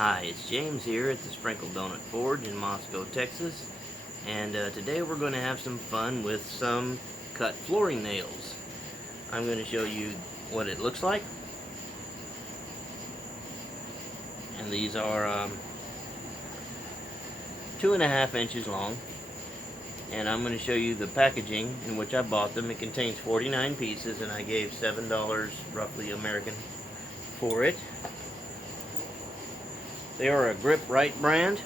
Hi, it's James here at the Sprinkle Donut Forge in Moscow, Texas, and today we're going to have some fun with some cut flooring nails. I'm going to show you what it looks like, and these are 2.5 inches long, and I'm going to show you the packaging in which I bought them. It contains 49 pieces, and I gave $7 roughly American for it. They are a Grip Right brand,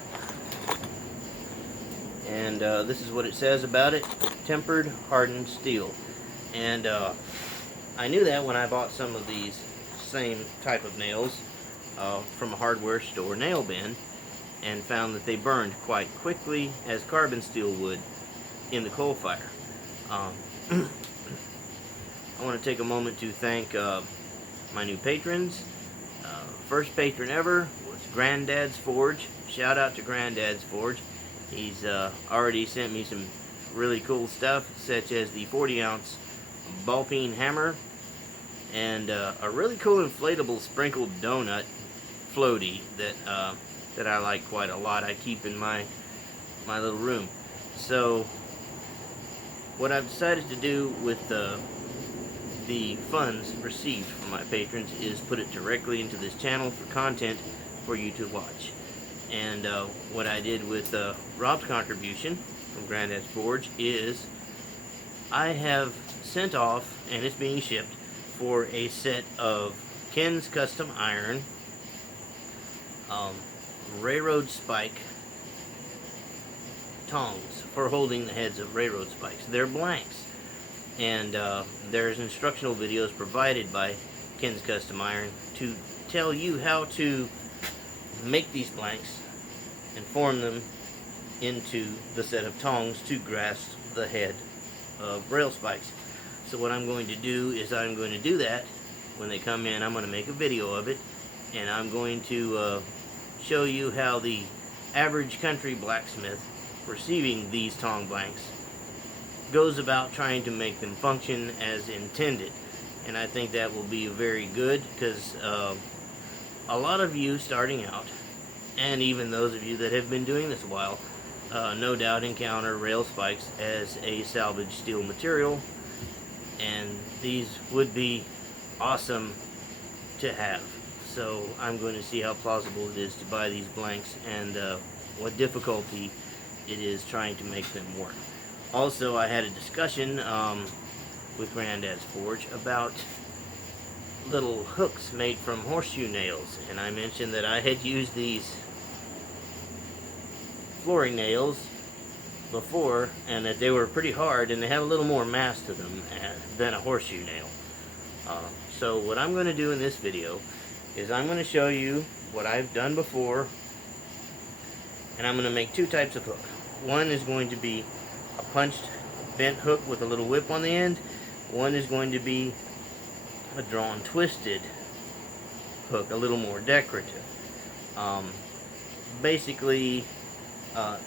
and this is what it says about it: tempered hardened steel. And I knew that when I bought some of these same type of nails from a hardware store nail bin, and found that they burned quite quickly as carbon steel would in the coal fire. I want to take a moment to thank my new patrons. First patron ever was Granddad's Forge. Shout out to Granddad's Forge. He's already sent me some really cool stuff, such as the 40-ounce ball peen hammer and a really cool inflatable sprinkled donut floaty that I like quite a lot. I keep in my little room. So what I've decided to do with the funds received from my patrons is put it directly into this channel for content for you to watch. And what I did with Rob's contribution from Granddad's Forge is I have sent off, and it's being shipped, for a set of Ken's Custom Iron railroad spike tongs for holding the heads of railroad spikes. They're blanks. And there's instructional videos provided by Ken's Custom Iron to tell you how to make these blanks and form them into the set of tongs to grasp the head of rail spikes. So what I'm going to do is I'm going to do that when they come in. I'm going to make a video of it, and I'm going to show you how the average country blacksmith receiving these tong blanks goes about trying to make them function as intended. And I think that will be very good, because a lot of you starting out, and even those of you that have been doing this a while, no doubt encounter rail spikes as a salvage steel material, and these would be awesome to have. So I'm going to see how plausible it is to buy these blanks, and what difficulty it is trying to make them work. Also, I had a discussion with Granddad's Forge about little hooks made from horseshoe nails, and I mentioned that I had used these flooring nails before, and that they were pretty hard, and they had a little more mass to them than a horseshoe nail. So what I'm going to do in this video is I'm going to show you what I've done before, and I'm going to make two types of hook. One is going to be a punched bent hook with a little whip on the end. One is going to be a drawn twisted hook, a little more decorative. Basically,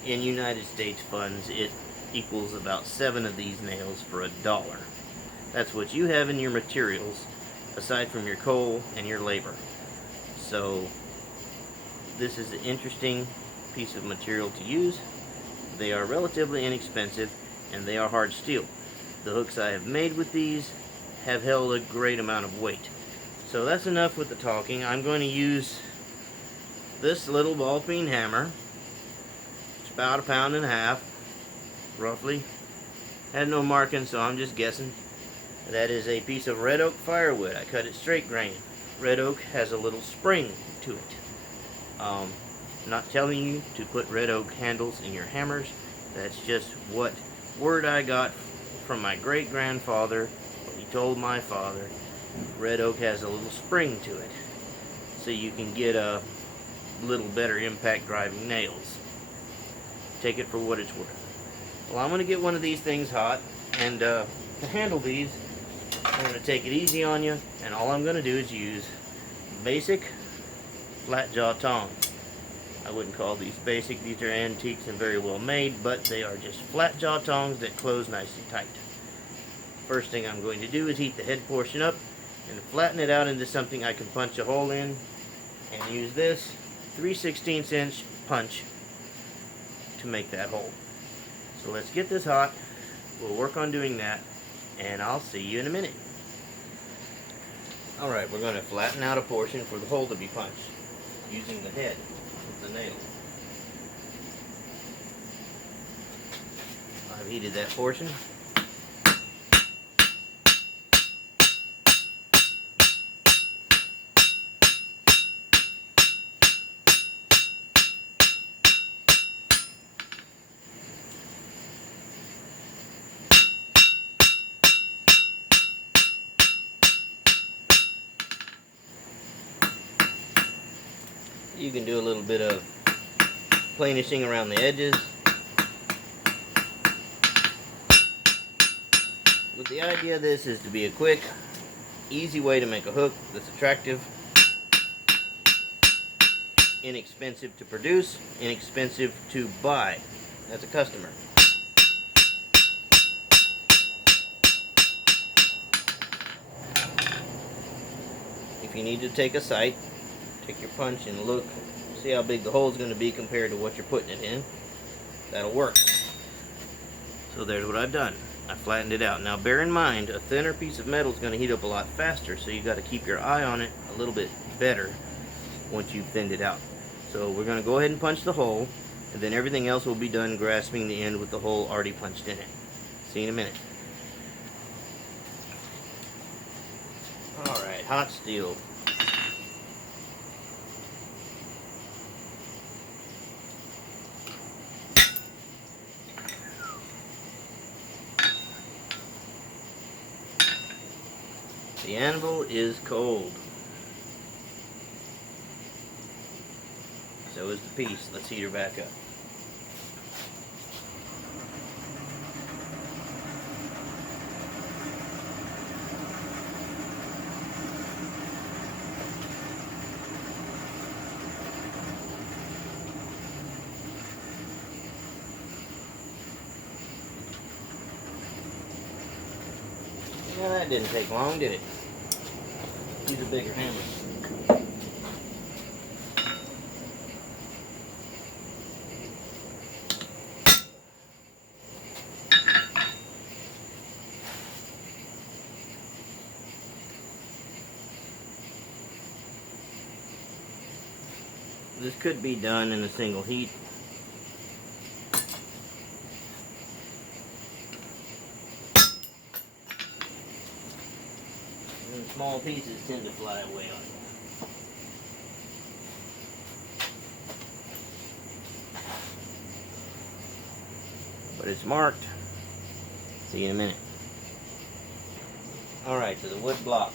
in United States funds, it equals about 7 of these nails for $1. That's what you have in your materials, aside from your coal and your labor. So this is an interesting piece of material to use. They are relatively inexpensive, and they are hard steel. The hooks I have made with these have held a great amount of weight. So that's enough with the talking. I'm going to use this little ball peen hammer. It's about 1.5 pounds, roughly. Had no marking, so I'm just guessing. That is a piece of red oak firewood. I cut it straight grain. Red oak has a little spring to it. I'm not telling you to put red oak handles in your hammers. That's just what word I got from my great-grandfather. He told my father red oak has a little spring to it, so you can get a little better impact driving nails. Take it for what it's worth. Well, I'm going to get one of these things hot, and to handle these, I'm going to take it easy on you, and all I'm going to do is use basic flat jaw tongs. I wouldn't call these basic. These are antiques and very well made, but they are just flat jaw tongs that close nice and tight. First thing I'm going to do is heat the head portion up and flatten it out into something I can punch a hole in, and use this 3/16 inch punch to make that hole. So let's get this hot. We'll work on doing that, and I'll see you in a minute. Alright, we're going to flatten out a portion for the hole to be punched using the head of the nail. I've heated that portion. You can do a little bit of planishing around the edges. But the idea of this is to be a quick, easy way to make a hook that's attractive, inexpensive to produce, inexpensive to buy as a customer. If you need to take a sight, take your punch and look, see how big the hole is going to be compared to what you're putting it in. That'll work. So there's what I've done. I flattened it out. Now bear in mind, a thinner piece of metal is going to heat up a lot faster, so you got to keep your eye on it a little bit better once you've thinned it out. So we're going to go ahead and punch the hole, and then everything else will be done grasping the end with the hole already punched in it. See you in a minute. Alright, hot steel. The anvil is cold. So is the piece. Let's heat her back up. Well, that didn't take long, did it? Use a bigger hammer. This could be done in a single heat. And small pieces tend to fly away on you. But it's marked. See you in a minute. Alright, to the wood block.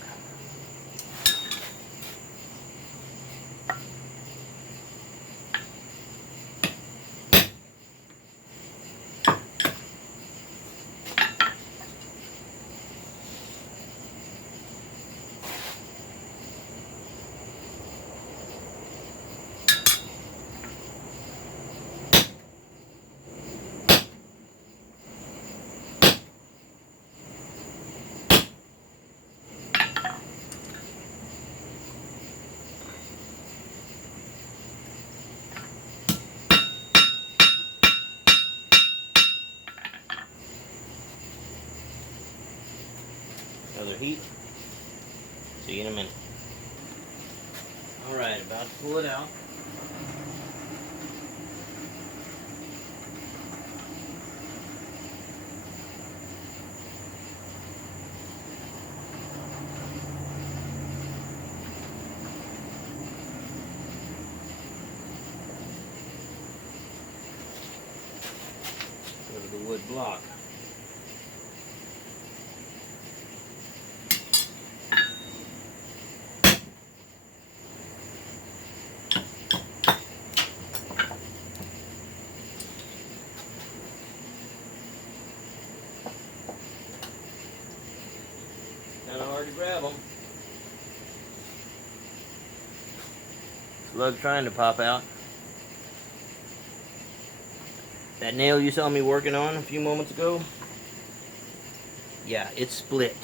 Another heat. See you in a minute. Alright, about to pull it out. Go to the wood block. Kind of hard to grab them. Slug trying to pop out. That nail you saw me working on a few moments ago, yeah, it's split.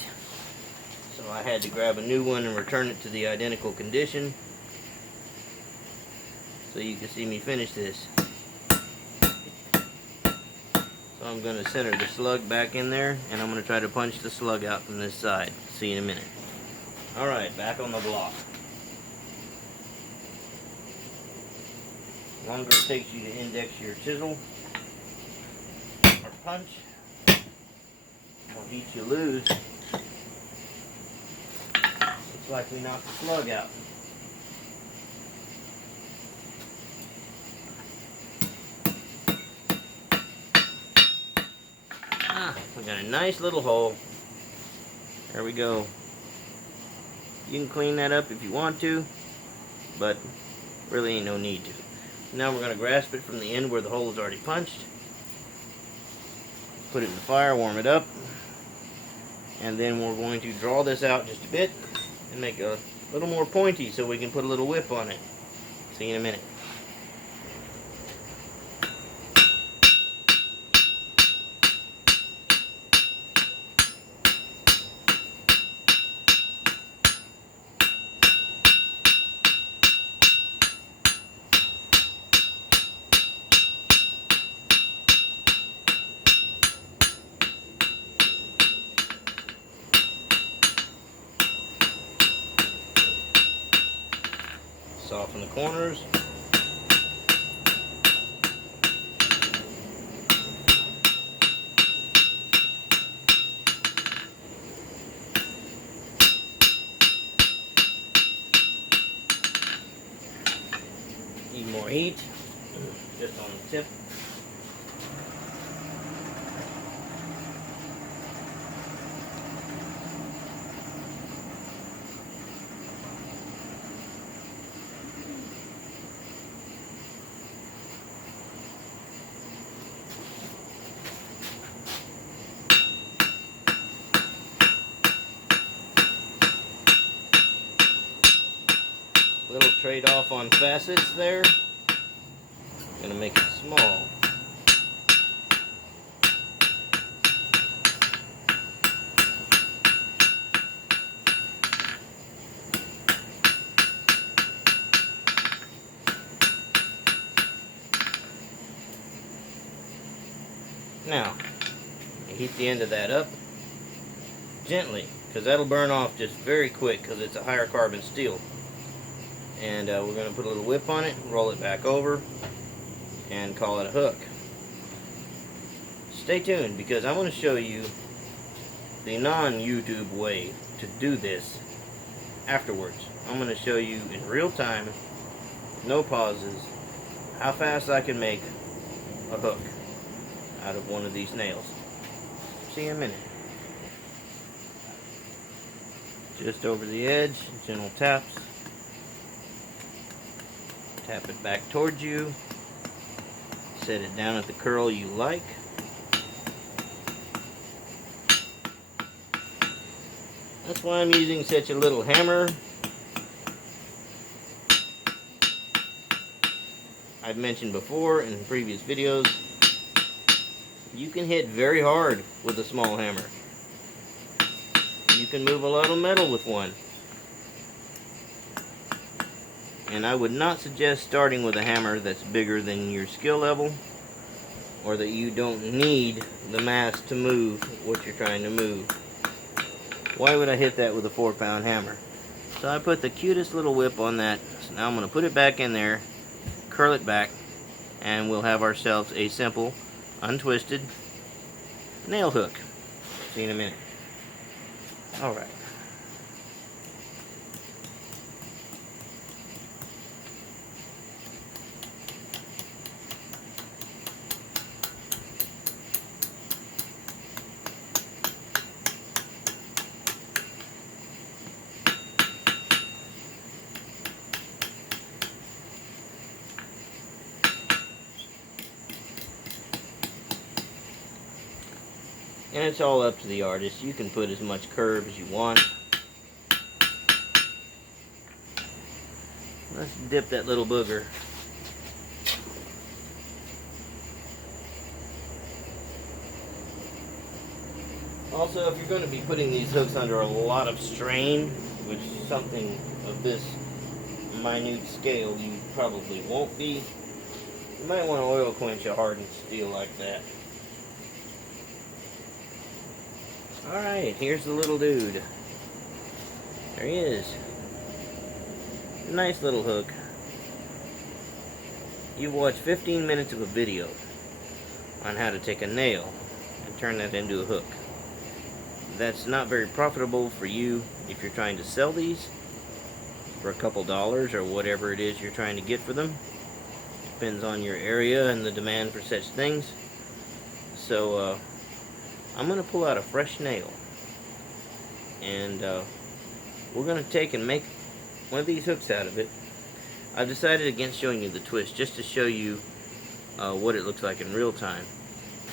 So I had to grab a new one and return it to the identical condition. so you can see me finish this. So I'm going to center the slug back in there, and I'm going to try to punch the slug out from this side. See you in a minute. Alright, back on the block. The longer it takes you to index your chisel or punch, the more heat you lose. It's like we knocked the slug out. We got a nice little hole. There we go. You can clean that up if you want to, but really ain't no need to. Now we're going to grasp it from the end where the hole is already punched. Put it in the fire, warm it up, and then we're going to draw this out just a bit and make it a little more pointy so we can put a little whip on it. See you in a minute. Soften the corners. Need more heat, just on the tip. Little trade-off on facets there. Gonna make it small. Now, heat the end of that up gently, because that'll burn off just very quick because it's a higher carbon steel. And we're going to put a little whip on it, roll it back over, and call it a hook. Stay tuned, because I'm going to show you the non-YouTube way to do this afterwards. I'm going to show you in real time, no pauses, how fast I can make a hook out of one of these nails. See you in a minute. Just over the edge, gentle taps. Tap it back towards you. Set it down at the curl you like. That's why I'm using such a little hammer. I've mentioned before in previous videos, you can hit very hard with a small hammer. You can move a lot of metal with one. And I would not suggest starting with a hammer that's bigger than your skill level, or that you don't need the mass to move what you're trying to move. Why would I hit that with a 4-pound hammer? So I put the cutest little whip on that. So now I'm going to put it back in there, curl it back, and we'll have ourselves a simple, untwisted nail hook. See you in a minute. Alright. And it's all up to the artist. You can put as much curve as you want. Let's dip that little booger. Also, if you're going to be putting these hooks under a lot of strain, which something of this minute scale, you probably won't be. You might want to oil quench a hardened steel like that. Alright, here's the little dude. There he is. Nice little hook. You've watched 15 minutes of a video on how to take a nail and turn that into a hook. That's not very profitable for you if you're trying to sell these for a couple dollars or whatever it is you're trying to get for them. Depends on your area and the demand for such things. So I'm going to pull out a fresh nail, and we're going to take and make one of these hooks out of it. I've decided against showing you the twist just to show you what it looks like in real time,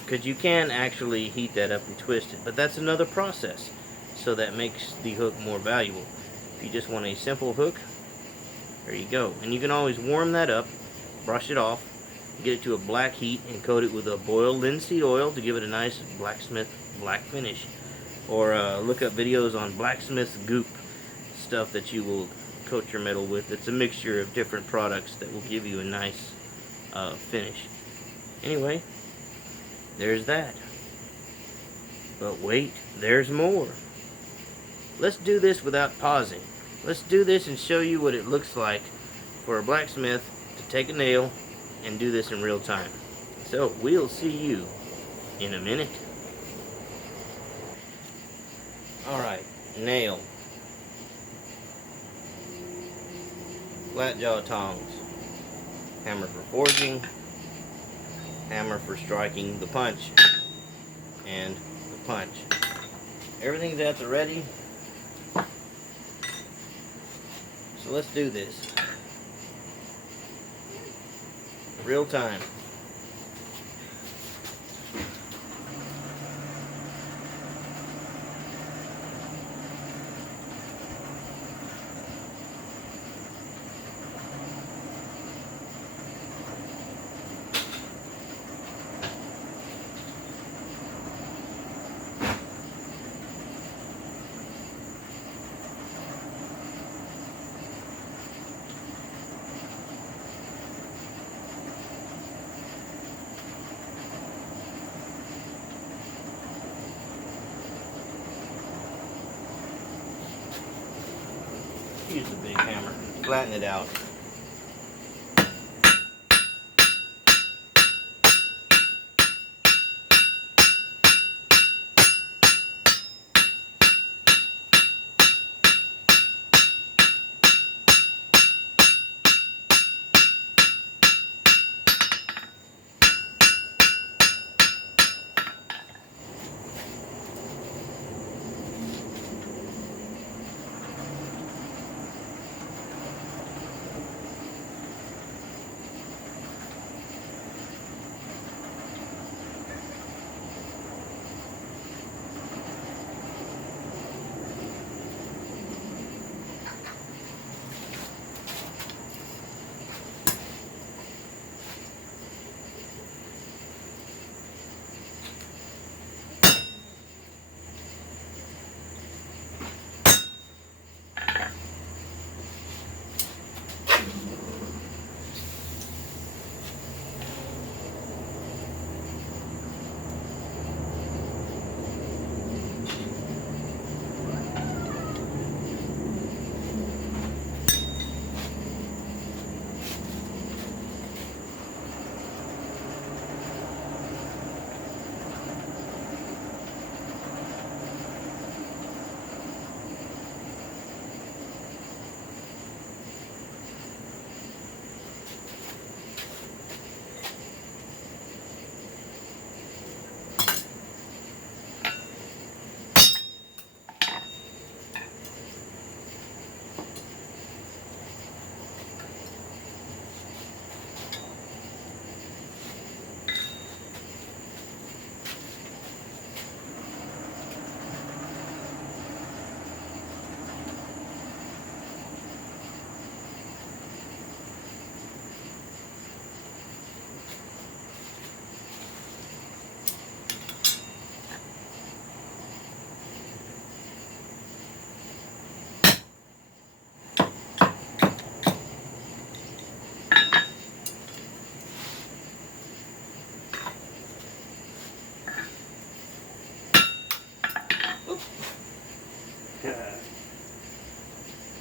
because you can actually heat that up and twist it, but that's another process, so that makes the hook more valuable. If you just want a simple hook, there you go. And you can always warm that up, brush it off, get it to a black heat, and coat it with a boiled linseed oil to give it a nice blacksmith black finish. Or look up videos on blacksmith goop, stuff that you will coat your metal with. It's a mixture of different products that will give you a nice finish. Anyway, there's that. But wait, there's more. Let's do this without pausing. Let's do this and show you what it looks like for a blacksmith to take a nail and do this in real time. So we'll see you in a minute. Alright, nail. Flat jaw tongs. Hammer for forging. Hammer for striking the punch. And the punch. Everything's at the ready. So let's do this. Real time. Use the big hammer, flatten it out.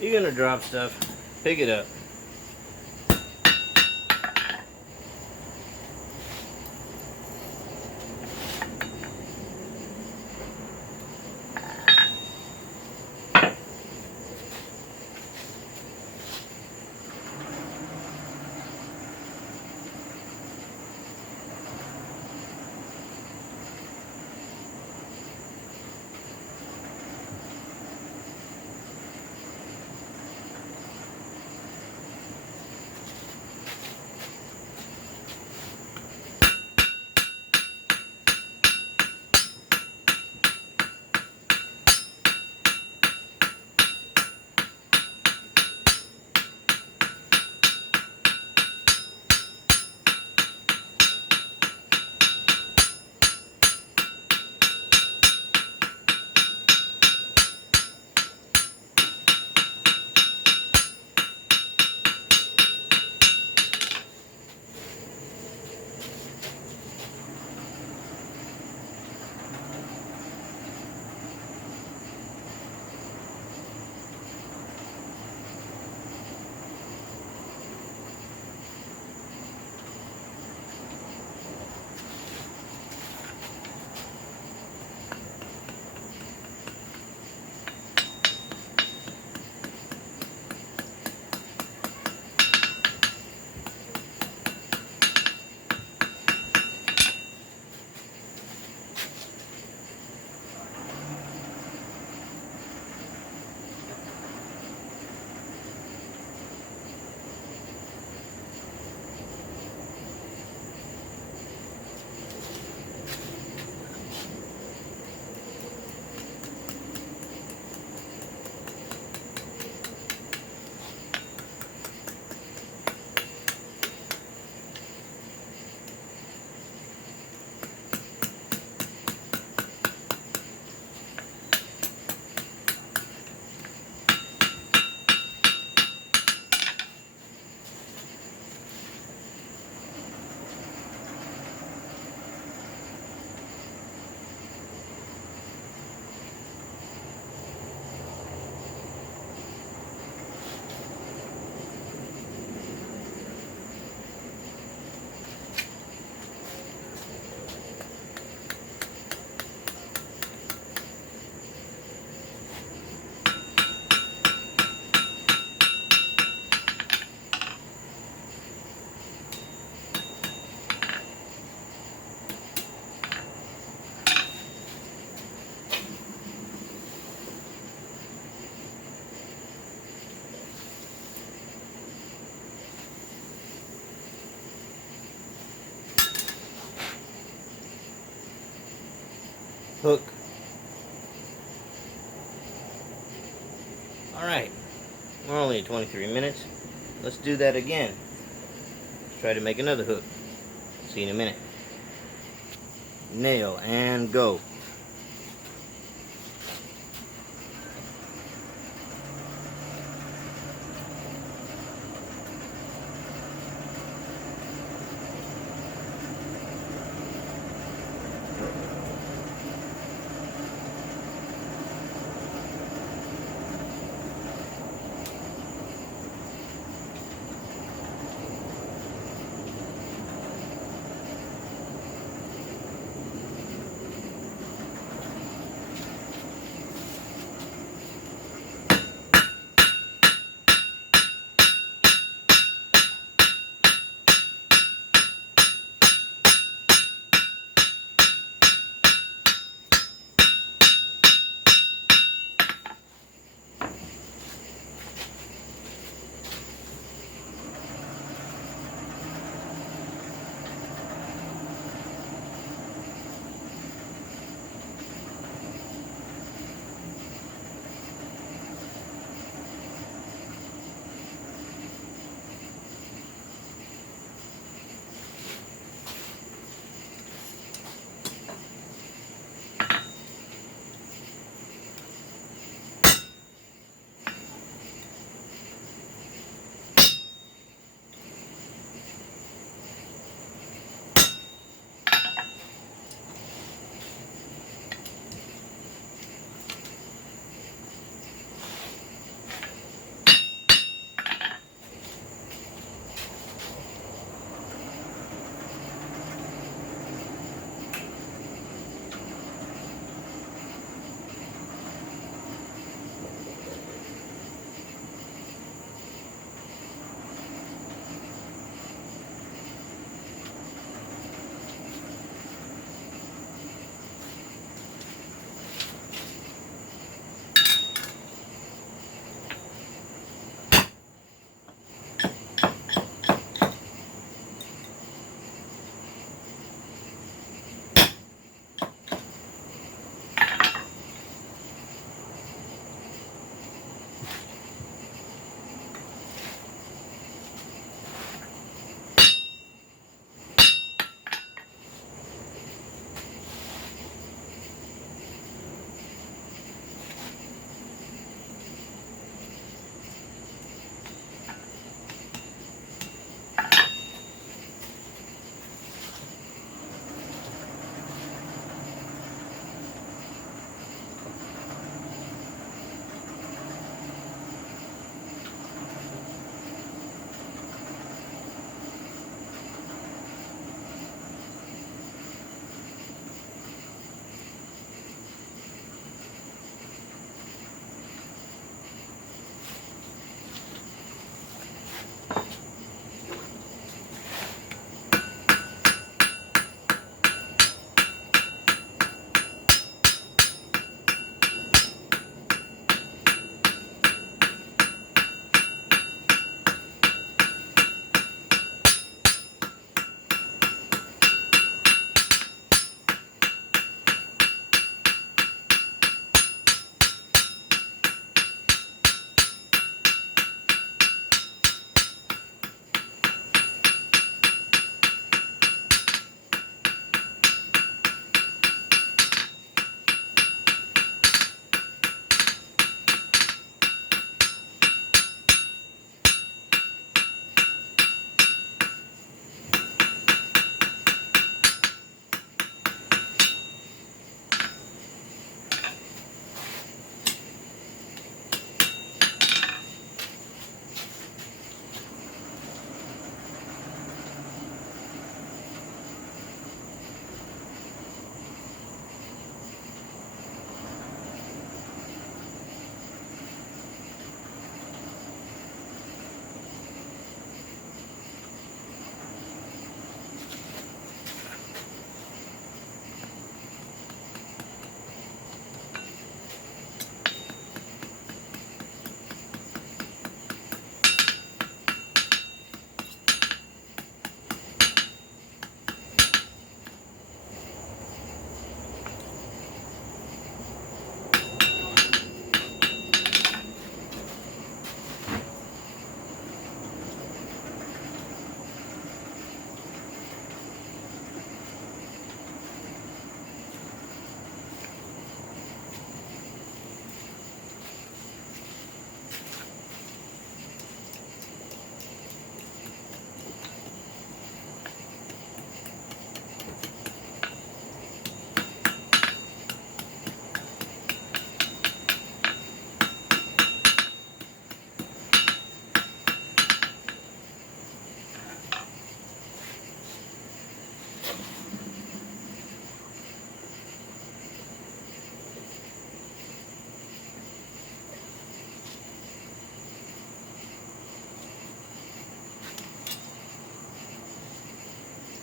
you're gonna drop stuff, pick it up. Hook. Alright, we're only at 23 minutes. Let's do that again. Let's try to make another hook. See you in a minute. Nail and go.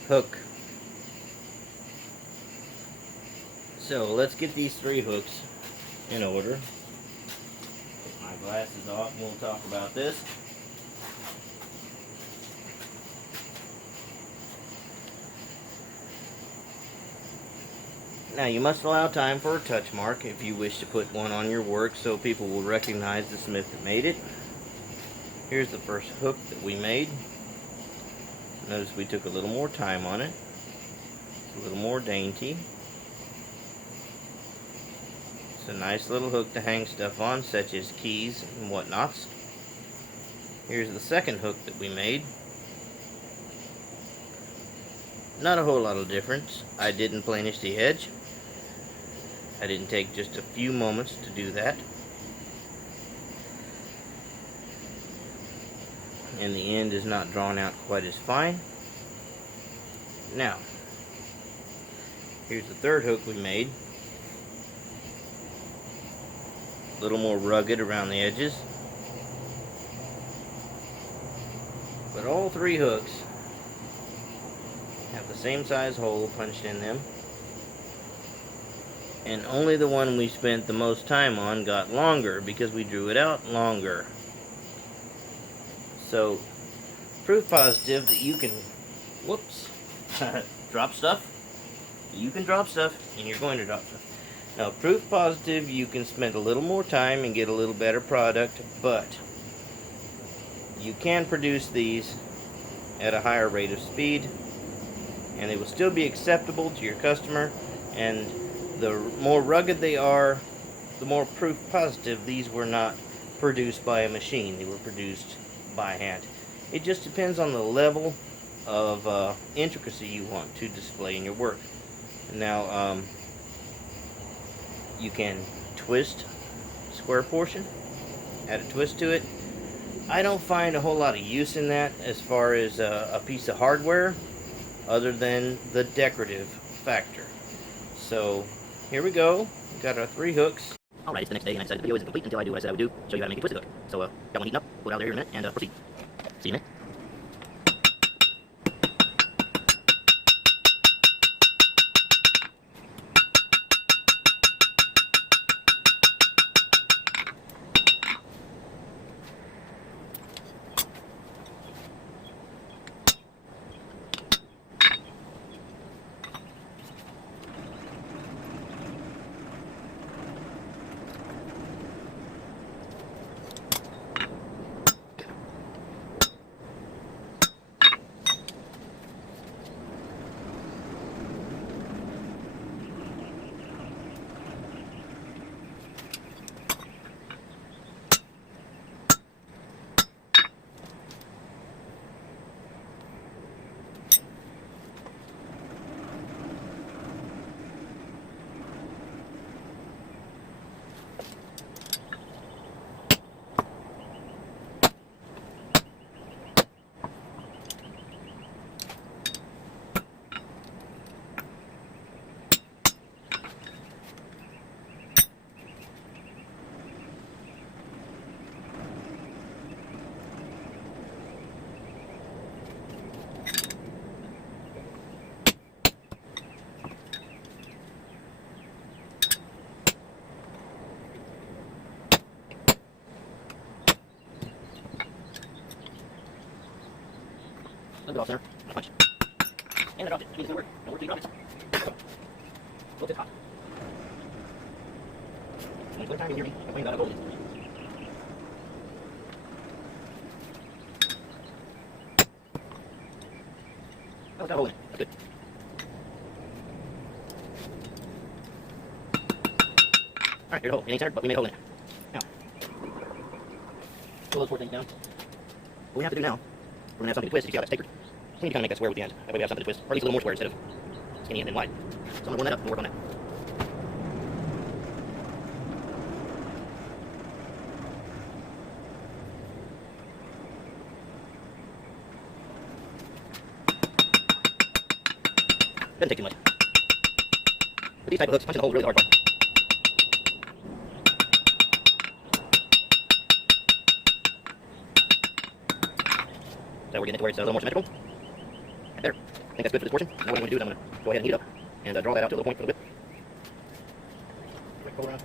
hook. So let's get these 3 hooks in order. Take my glasses off and we'll talk about this. Now you must allow time for a touch mark if you wish to put one on your work so people will recognize the smith that made it. Here's the first hook that we made. Notice we took a little more time on it. It's a little more dainty. It's a nice little hook to hang stuff on, such as keys and whatnots. Here's the second hook that we made. Not a whole lot of difference. I didn't planish the edge. I didn't take just a few moments to do that. And the end is not drawn out quite as fine. Now, here's the third hook we made. A little more rugged around the edges. But all 3 hooks have the same size hole punched in them. And only the one we spent the most time on got longer because we drew it out longer. So, proof positive that you can, whoops, drop stuff. You can drop stuff, and you're going to drop stuff. Now, proof positive you can spend a little more time and get a little better product, but you can produce these at a higher rate of speed, and they will still be acceptable to your customer. And the more rugged they are, the more proof positive these were not produced by a machine. They were produced by hand. It just depends on the level of intricacy you want to display in your work. Now, you can twist square portion, add a twist to it. I don't find a whole lot of use in that as far as a piece of hardware, other than the decorative factor. So here we go. We've got our 3 hooks. Alright, it's the next day and I decided the video isn't complete until I do what I said I would do. Show you how to make a twisted hook. So got one heating up, pull it out there in a minute, and proceed. See you in a minute. Let it off there. Punch. And I dropped it. It doesn't work. Don't work till you drop it. Well, it's hot. One time you hear me, I'm playing about a gold. Oh, it's got a hole in it. That's good. Alright, here's a hole. It ain't centered, but we made a hole in it. Now, pull those 4 things down. What we have to do now, we're going to have something to twist. You see how that's tapered? We need to kind of make that square with the end. That way we have something to twist. Or at least a little more square instead of skinny and then wide. So I'm going to run that up and work on that. Doesn't take too much. With these type of hooks, punching the hole is really the hard part. So we're getting it to where it's a little more symmetrical. There. I think that's good for this portion. Now what I'm going to do is I'm going to go ahead and heat it up and draw that out to a little point for a little bit. Pull around.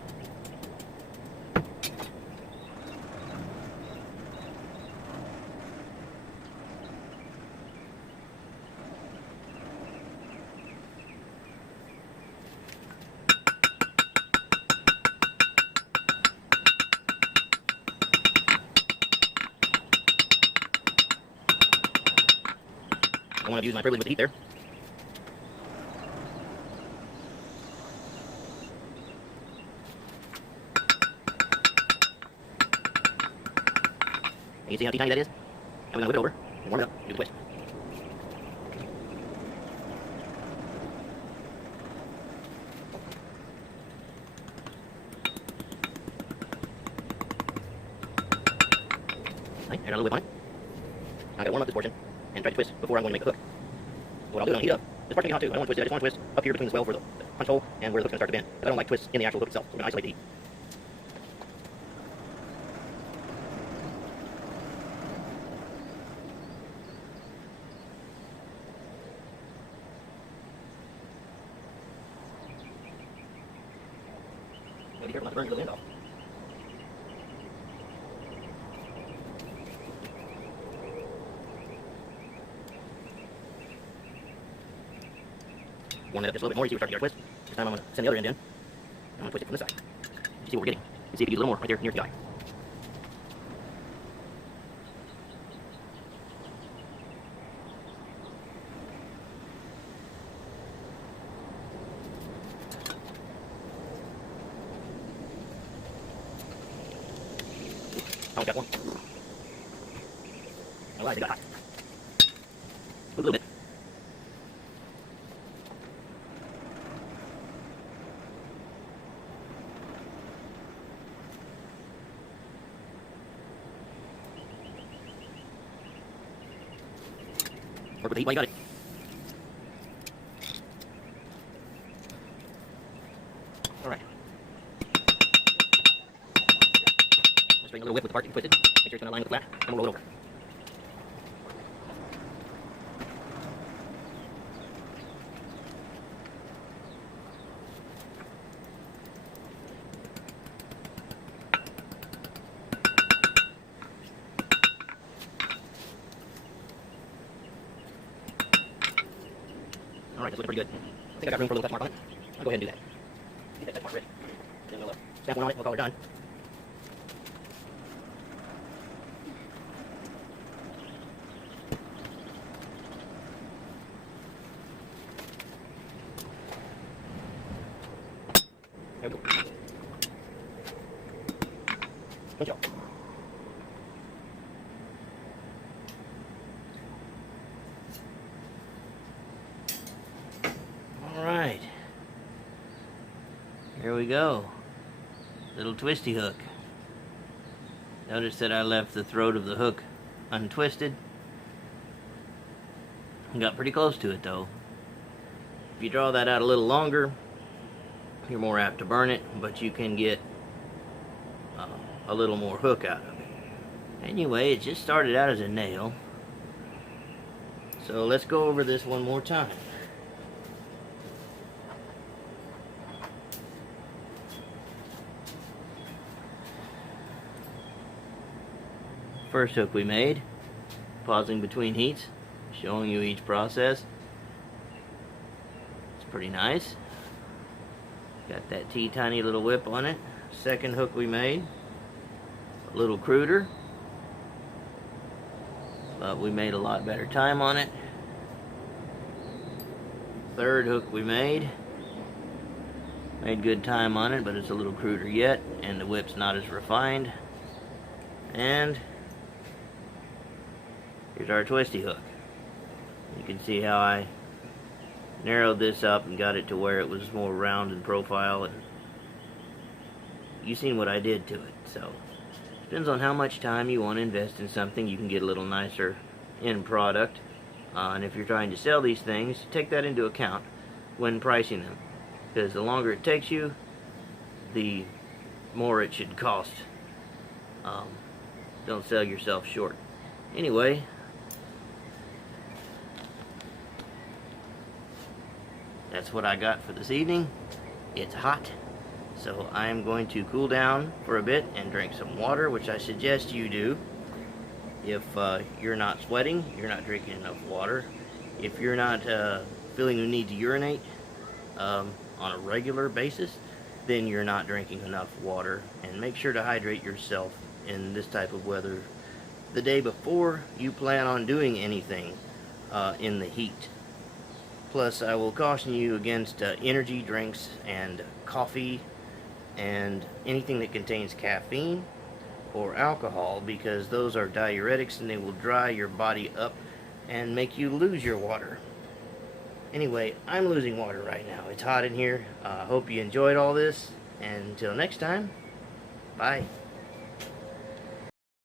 I want to use my privilege with the heat there. And you see how tiny that is? Now we're going to whip it over and warm it up and do the twist. Right, I got a little whip on it. Now I got to warm up this portion and try to twist before I'm going to make the hook. So what I'll do is I'll heat up. This part's going to be hot too. I don't want to twist it. I just want to twist up here between the swell for the punch hole and where the hook's going to start to bend. Because I don't like twists in the actual hook itself. So I'm going to isolate the heat. Be careful not to burn your little end off. Warm that up just a little bit more. You see we're starting to get our twist. This time I'm going to send the other end in. I'm going to twist it from this side. You see what we're getting. You see if you use a little more right there near the eye. I got one. I lied, they got hot. A little bit. Work with the heat while you got it. Alright. Just bring a little whip with the part that you twisted. Make sure it's going to align with the flat, and we'll roll it over. Alright, that's looking pretty good. I think I got room for a little touch mark on it. I'll go ahead and do that. Get that touch mark ready. Then we'll snap one on it, we'll call her done. There we go. Good job. Alright. Here we go. Little twisty hook. Notice that I left the throat of the hook untwisted. Got pretty close to it though. If you draw that out a little longer, you're more apt to burn it, but you can get a little more hook out of it. Anyway, it just started out as a nail. So let's go over this one more time. First hook we made, pausing between heats, showing you each process. It's pretty nice. Got that tiny little whip on it. Second hook we made, a little cruder, but we made a lot better time on it. Third hook we made good time on it, but it's a little cruder yet, and the whip's not as refined. And here's our twisty hook. You can see how I narrowed this up and got it to where it was more round in profile, and you've seen what I did to it. So depends on how much time you want to invest in something. You can get a little nicer end product, and if you're trying to sell these things, take that into account when pricing them, because the longer it takes you, the more it should cost. Don't sell yourself short. Anyway, that's what I got for this evening. It's hot, so I am going to cool down for a bit and drink some water, which I suggest you do. If you're not sweating, you're not drinking enough water. If you're not feeling the need to urinate on a regular basis, then you're not drinking enough water. And make sure to hydrate yourself in this type of weather the day before you plan on doing anything in the heat. Plus, I will caution you against energy drinks and coffee and anything that contains caffeine or alcohol, because those are diuretics and they will dry your body up and make you lose your water. Anyway, I'm losing water right now. It's hot in here. I hope you enjoyed all this, and until next time, bye.